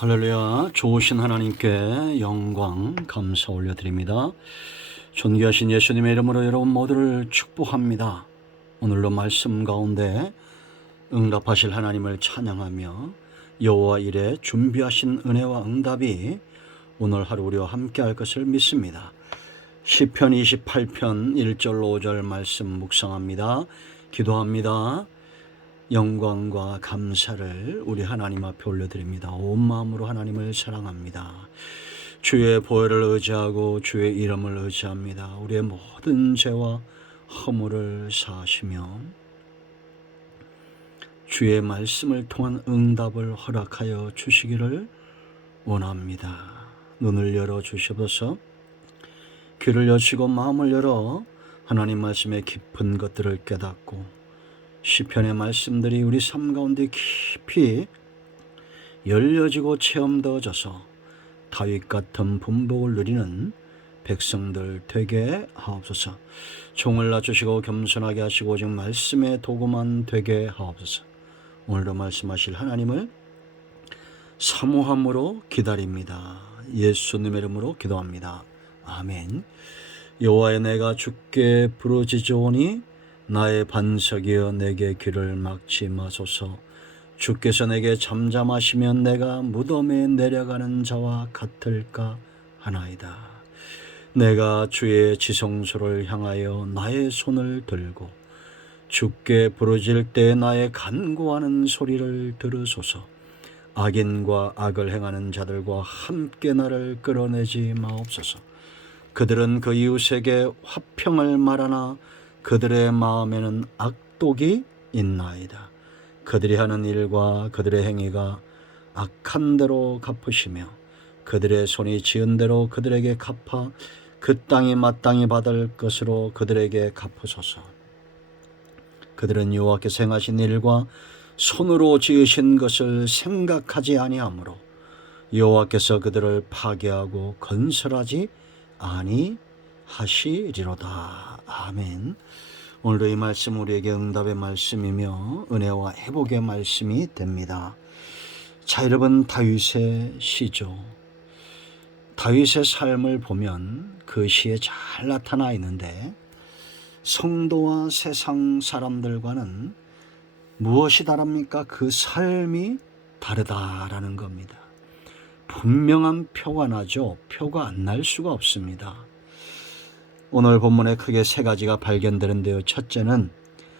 할렐루야. 좋으신 하나님께 영광 감사 올려드립니다. 존귀하신 예수님의 이름으로 여러분 모두를 축복합니다. 오늘도 말씀 가운데 응답하실 하나님을 찬양하며 여호와 일에 준비하신 은혜와 응답이 오늘 하루 우리와 함께 할 것을 믿습니다. 시편 28편 1절 5절 말씀 묵상합니다. 기도합니다. 영광과 감사를 우리 하나님 앞에 올려드립니다. 온 마음으로 하나님을 사랑합니다. 주의 보혈을 의지하고 주의 이름을 의지합니다. 우리의 모든 죄와 허물을 사하시며 주의 말씀을 통한 응답을 허락하여 주시기를 원합니다. 눈을 열어 주시옵소서. 귀를 여시고 마음을 열어 하나님 말씀의 깊은 것들을 깨닫고 시편의 말씀들이 우리 삶 가운데 깊이 열려지고 체험되어져서 다윗 같은 분복을 누리는 백성들 되게 하옵소서. 종을 낮추시고 겸손하게 하시고 오직 말씀의 도구만 되게 하옵소서. 오늘도 말씀하실 하나님을 사모함으로 기다립니다. 예수님의 이름으로 기도합니다. 아멘. 여호와여, 내가 주께 부르짖으오니 나의 반석이여 내게 귀를 막지 마소서. 주께서 내게 잠잠하시면 내가 무덤에 내려가는 자와 같을까 하나이다. 내가 주의 지성소를 향하여 나의 손을 들고 주께 부르짖을 때 나의 간구하는 소리를 들으소서. 악인과 악을 행하는 자들과 함께 나를 끌어내지 마옵소서. 그들은 그 이웃에게 화평을 말하나 그들의 마음에는 악독이 있나이다. 그들이 하는 일과 그들의 행위가 악한 대로 갚으시며 그들의 손이 지은 대로 그들에게 갚아 그 땅이 마땅히 받을 것으로 그들에게 갚으소서. 그들은 여호와께서 행하신 일과 손으로 지으신 것을 생각하지 아니하므로 여호와께서 그들을 파괴하고 건설하지 아니하시리로다. 아멘. 오늘도 이 말씀 우리에게 응답의 말씀이며 은혜와 회복의 말씀이 됩니다. 자, 여러분, 다윗의 시죠. 다윗의 삶을 보면 그 시에 잘 나타나 있는데 성도와 세상 사람들과는 무엇이 다릅니까? 그 삶이 다르다라는 겁니다. 분명한 표가 나죠. 표가 안 날 수가 없습니다. 오늘 본문에 크게 세 가지가 발견되는데요. 첫째는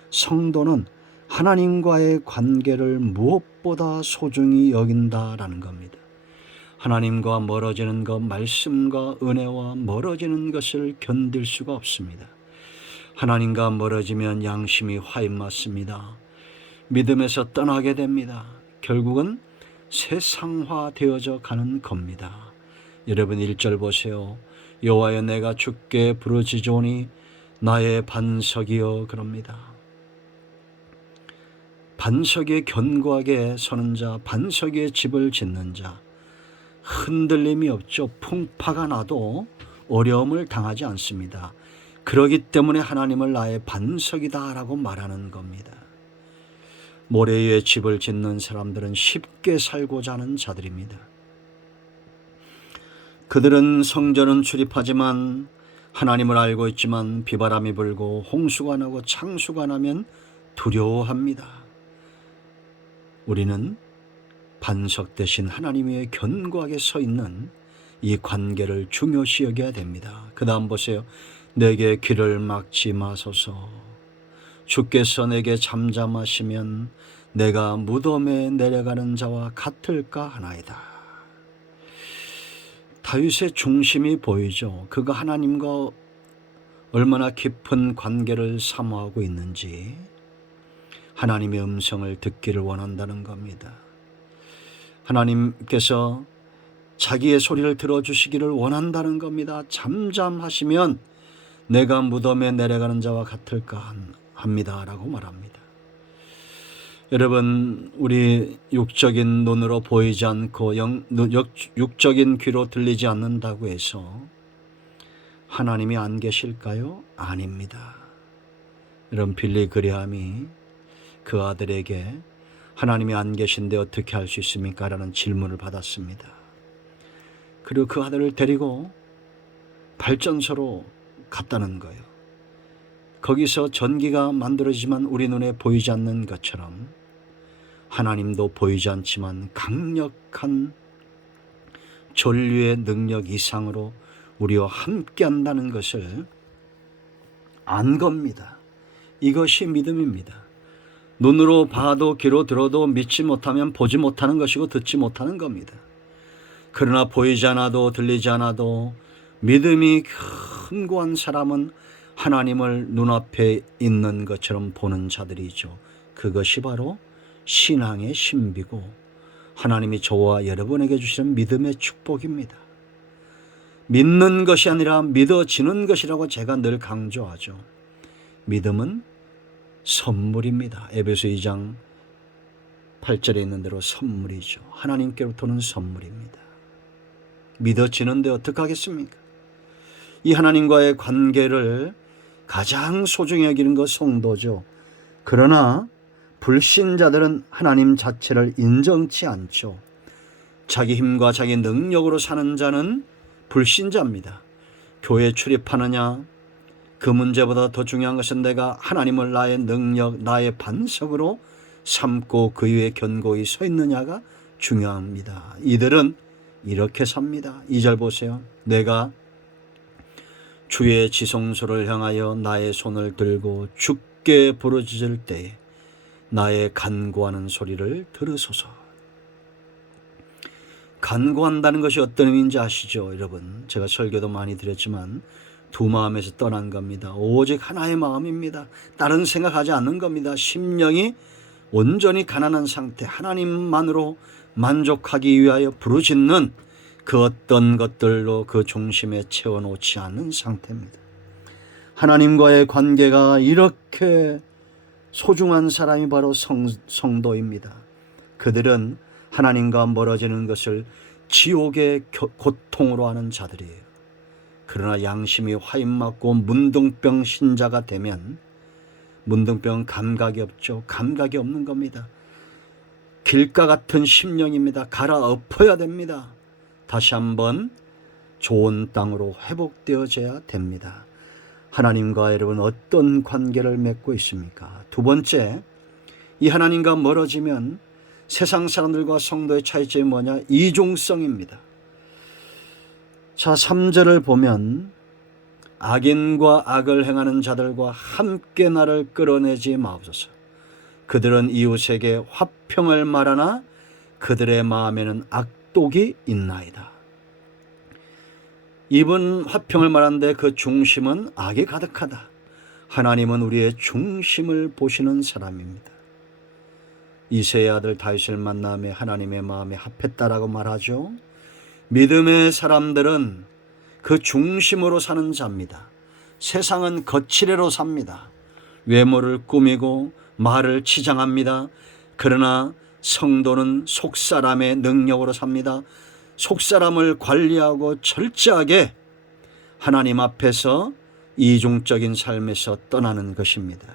성도는 하나님과의 관계를 무엇보다 소중히 여긴다라는 겁니다. 하나님과 멀어지는 것, 말씀과 은혜와 멀어지는 것을 견딜 수가 없습니다. 하나님과 멀어지면 양심이 화인맞습니다. 믿음에서 떠나게 됩니다. 결국은 세상화되어져 가는 겁니다. 여러분 1절 보세요. 여호와여, 내가 주께 부르짖으오니 나의 반석이여 그럽니다. 반석에 견고하게 서는 자, 반석에 집을 짓는 자, 흔들림이 없죠. 풍파가 나도 어려움을 당하지 않습니다. 그러기 때문에 하나님을 나의 반석이다라고 말하는 겁니다. 모래 위에 집을 짓는 사람들은 쉽게 살고자 하는 자들입니다. 그들은 성전은 출입하지만 하나님을 알고 있지만 비바람이 불고 홍수가 나고 창수가 나면 두려워합니다. 우리는 반석 대신 하나님 위에 견고하게 서 있는 이 관계를 중요시 여겨야 됩니다. 그 다음 보세요. 내게 귀를 막지 마소서. 주께서 내게 잠잠하시면 내가 무덤에 내려가는 자와 같을까 하나이다. 다윗의 중심이 보이죠. 그가 하나님과 얼마나 깊은 관계를 사모하고 있는지 하나님의 음성을 듣기를 원한다는 겁니다. 하나님께서 자기의 소리를 들어주시기를 원한다는 겁니다. 잠잠하시면 내가 무덤에 내려가는 자와 같을까 합니다 라고 말합니다. 여러분, 우리 육적인 눈으로 보이지 않고 육적인 귀로 들리지 않는다고 해서 하나님이 안 계실까요? 아닙니다. 여러분, 빌리 그레함이 그 아들에게 하나님이 안 계신데 어떻게 할 수 있습니까? 라는 질문을 받았습니다. 그리고 그 아들을 데리고 발전소로 갔다는 거예요. 거기서 전기가 만들어지지만 우리 눈에 보이지 않는 것처럼 하나님도 보이지 않지만 강력한 전류의 능력 이상으로 우리와 함께 한다는 것을 안 겁니다. 이것이 믿음입니다. 눈으로 봐도 귀로 들어도 믿지 못하면 보지 못하는 것이고 듣지 못하는 겁니다. 그러나 보이지 않아도 들리지 않아도 믿음이 견고한 사람은 하나님을 눈앞에 있는 것처럼 보는 자들이죠. 그것이 바로 신앙의 신비고 하나님이 저와 여러분에게 주시는 믿음의 축복입니다. 믿는 것이 아니라 믿어지는 것이라고 제가 늘 강조하죠. 믿음은 선물입니다. 에베소 2장 8절에 있는 대로 선물이죠. 하나님께로부터는 선물입니다. 믿어지는데 어떡하겠습니까? 이 하나님과의 관계를 가장 소중히 여기는 것 성도죠. 그러나 불신자들은 하나님 자체를 인정치 않죠. 자기 힘과 자기 능력으로 사는 자는 불신자입니다. 교회 출입하느냐, 그 문제보다 더 중요한 것은 내가 하나님을 나의 능력, 나의 반석으로 삼고 그 위에 견고히 서 있느냐가 중요합니다. 이들은 이렇게 삽니다. 2절 보세요. 내가 주의 지성소를 향하여 나의 손을 들고 주께 부르짖을 때에 나의 간구하는 소리를 들으소서. 간구한다는 것이 어떤 의미인지 아시죠, 여러분? 제가 설교도 많이 드렸지만 두 마음에서 떠난 겁니다. 오직 하나의 마음입니다. 다른 생각하지 않는 겁니다. 심령이 온전히 가난한 상태, 하나님만으로 만족하기 위하여 부르짖는 그 어떤 것들로 그 중심에 채워놓지 않는 상태입니다. 하나님과의 관계가 이렇게 소중한 사람이 바로 성도입니다. 그들은 하나님과 멀어지는 것을 지옥의 고통으로 하는 자들이에요. 그러나 양심이 화인맞고 문둥병 신자가 되면, 문둥병은 감각이 없죠. 감각이 없는 겁니다. 길가 같은 심령입니다. 갈아엎어야 됩니다. 다시 한번 좋은 땅으로 회복되어져야 됩니다. 하나님과 여러분 어떤 관계를 맺고 있습니까? 두 번째, 이 하나님과 멀어지면 세상 사람들과 성도의 차이점이 뭐냐? 이중성입니다. 자, 3절을 보면 악인과 악을 행하는 자들과 함께 나를 끌어내지 마옵소서. 그들은 이웃에게 화평을 말하나 그들의 마음에는 악독이 있나이다. 입은 화평을 말하는데 그 중심은 악이 가득하다. 하나님은 우리의 중심을 보시는 사람입니다. 이새의 아들 다윗을 만남에 하나님의 마음에 합했다라고 말하죠. 믿음의 사람들은 그 중심으로 사는 자입니다. 세상은 거칠애로 삽니다. 외모를 꾸미고 말을 치장합니다. 그러나 성도는 속사람의 능력으로 삽니다. 속사람을 관리하고 철저하게 하나님 앞에서 이중적인 삶에서 떠나는 것입니다.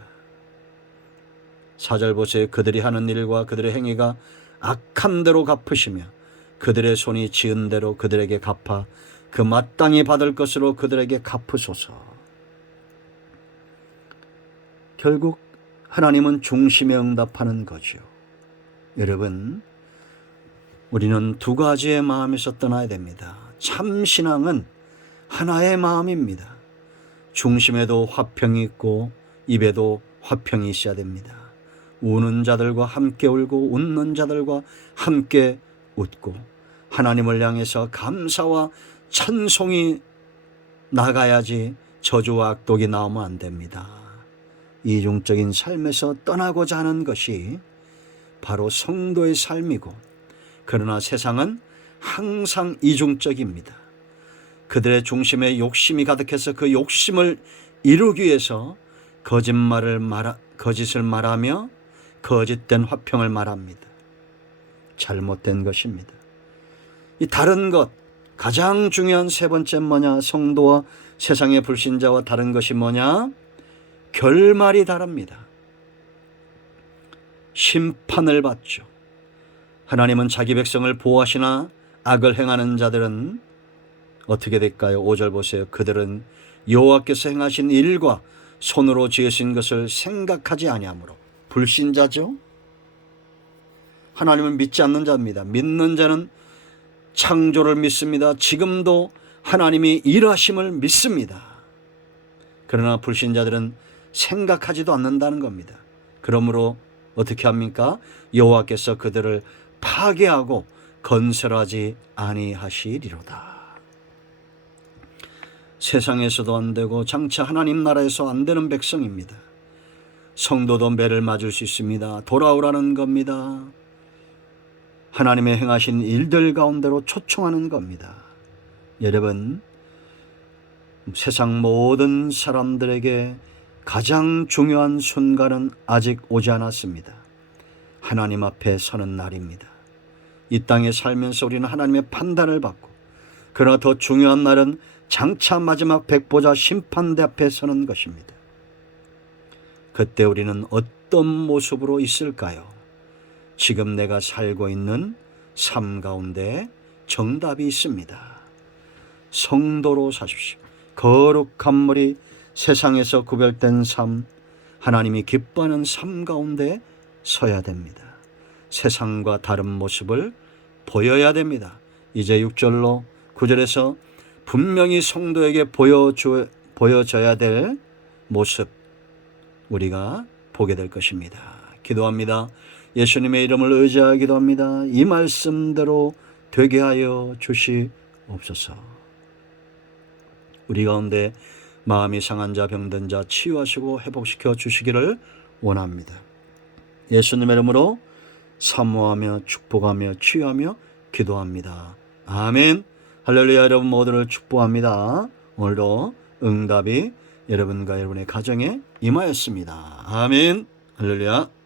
4절 보세요. 그들이 하는 일과 그들의 행위가 악한 대로 갚으시며 그들의 손이 지은 대로 그들에게 갚아 그 마땅히 받을 것으로 그들에게 갚으소서. 결국 하나님은 중심에 응답하는 거죠. 여러분, 우리는 두 가지의 마음에서 떠나야 됩니다. 참 신앙은 하나의 마음입니다. 중심에도 화평이 있고 입에도 화평이 있어야 됩니다. 우는 자들과 함께 울고 웃는 자들과 함께 웃고 하나님을 향해서 감사와 찬송이 나가야지 저주와 악독이 나오면 안 됩니다. 이중적인 삶에서 떠나고자 하는 것이 바로 성도의 삶이고, 그러나 세상은 항상 이중적입니다. 그들의 중심에 욕심이 가득해서 그 욕심을 이루기 위해서 거짓을 말하며 거짓된 화평을 말합니다. 잘못된 것입니다. 이 다른 것, 가장 중요한 세 번째 뭐냐? 성도와 세상의 불신자와 다른 것이 뭐냐? 결말이 다릅니다. 심판을 받죠. 하나님은 자기 백성을 보호하시나 악을 행하는 자들은 어떻게 될까요? 5절 보세요. 그들은 여호와께서 행하신 일과 손으로 지으신 것을 생각하지 아니하므로. 불신자죠. 하나님을 믿지 않는 자입니다. 믿는 자는 창조를 믿습니다. 지금도 하나님이 일하심을 믿습니다. 그러나 불신자들은 생각하지도 않는다는 겁니다. 그러므로 어떻게 합니까? 여호와께서 그들을 파괴하고 건설하지 아니하시리로다. 세상에서도 안 되고 장차 하나님 나라에서 안 되는 백성입니다. 성도도 매를 맞을 수 있습니다. 돌아오라는 겁니다. 하나님의 행하신 일들 가운데로 초청하는 겁니다. 여러분, 세상 모든 사람들에게 가장 중요한 순간은 아직 오지 않았습니다. 하나님 앞에 서는 날입니다. 이 땅에 살면서 우리는 하나님의 판단을 받고, 그러나 더 중요한 날은 장차 마지막 백보자 심판대 앞에 서는 것입니다. 그때 우리는 어떤 모습으로 있을까요? 지금 내가 살고 있는 삶 가운데 정답이 있습니다. 성도로 사십시오. 거룩한 물이 세상에서 구별된 삶, 하나님이 기뻐하는 삶 가운데 서야 됩니다. 세상과 다른 모습을 보여야 됩니다. 이제 6절로 9절에서 분명히 성도에게 보여져야 될 모습 우리가 보게 될 것입니다. 기도합니다. 예수님의 이름을 의지하여 기도합니다. 이 말씀대로 되게 하여 주시옵소서. 우리 가운데 마음이 상한 자, 병든 자 치유하시고 회복시켜 주시기를 원합니다. 예수님의 이름으로 사모하며 축복하며 치유하며 기도합니다. 아멘. 할렐루야. 여러분 모두를 축복합니다. 오늘도 응답이 여러분과 여러분의 가정에 임하였습니다. 아멘. 할렐루야.